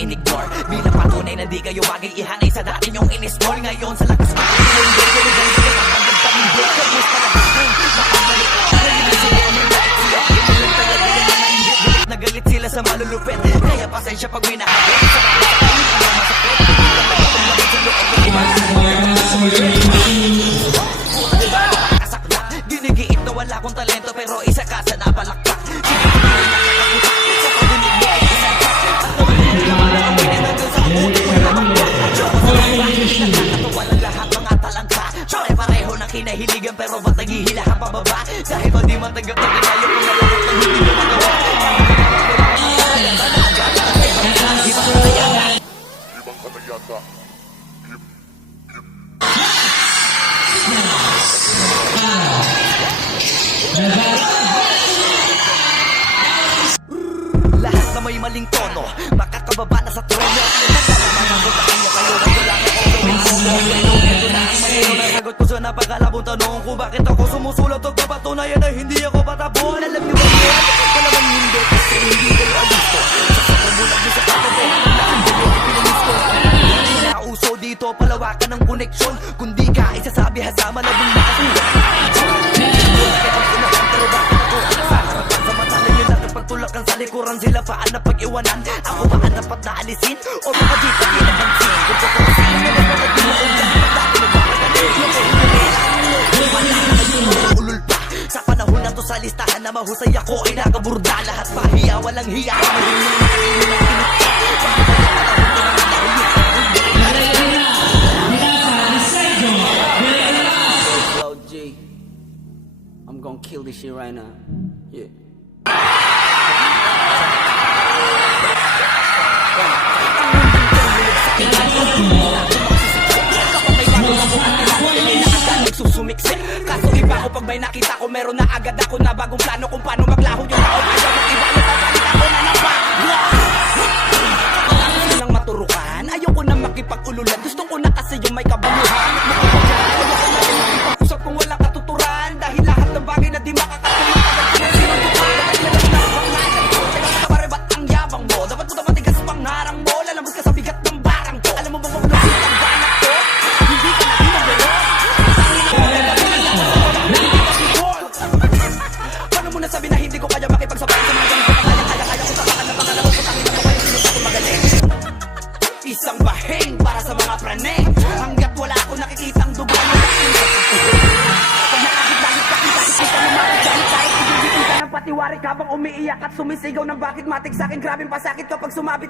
In-ignore bilang patunay na di kayo bagay ihanay sa dati nyong in-small. Ngayon sa lakas ko nagalit sila sa malulupit, kaya pasensya pag minahagin sa kasakla. Ginigiit na wala akong talento pero isa ka sa napalakpak. Walang lahat mga talangka, pare-pareho na kinahiligan pero ba't naghihilahan pababa? Dahil ba di matanggap na kinayo kung nalulot ng hindi mo magawa? Ibang katayata. Lahat na may maling tono, makakababa na sa trono. Nasagot ko sa napakalabong tanong kung bakit ako sumusulat o kapatunayan na hindi ako patapon. Alam niyo ba yun? Ako naman hindi kasi hindi kayo alisto. Sa pumulag niyo sa kapatid, hindi ko pinilisto. Hindi na uso dito, palawakan ng koneksyon. Kundi ka isasabi hasama na bing makasulat. Pero bakit ako sa harapan sa mata na yun lang pagtulakan sa likuran sila paan na pag-iwanan? Ako ba ang dapat na alisin? O baka di pa pinapansin? Kung pagkasin na lang na sa panahon na to sa listahan na mahusay ako ay nakaburda. Lahat pahiya, walang hiya. Yo, G, I'm gonna kill this shit right now. Yeah. Susumiksik, kaso iba ko pag may nakita ko meron na agad ako na bagong plano kung paano maglaho yung tao. Ayaw mag-iba yung papalit ako na nabagwa. Gusto nang maturukan, ayoko na makipag-ululan. Gusto ko na kasi yung may kabuluhan. Ayoko na rin makipag-usap kung wala katuturan. Dahil lahat ng bagay na di makakatulong agad sinusutukan. Kabarebat ang yabang mo, dapat mo matigas pang harang mo. Lalambot ka sa bigat ng barang ko. Alam mo ba kung ano ang banak ko? Hindi ka na ginagawa. Paano mo nasabi na hindi ko kaya makipagsabay sa mga ganito? Kaya ko tapakan na pangalan ko. Putangin ako kayo sinusa ko magaling. Isang bahing para sa mga praneng. Hanggat wala ako nakikitang dugo. Pag nakakit-langit pakita-kita ng matik. Dahil ibibitin ka ng patiwari habang umiiyak at sumisigaw ng bakit matik sa'kin. Grabing pasakit kapag sumabit.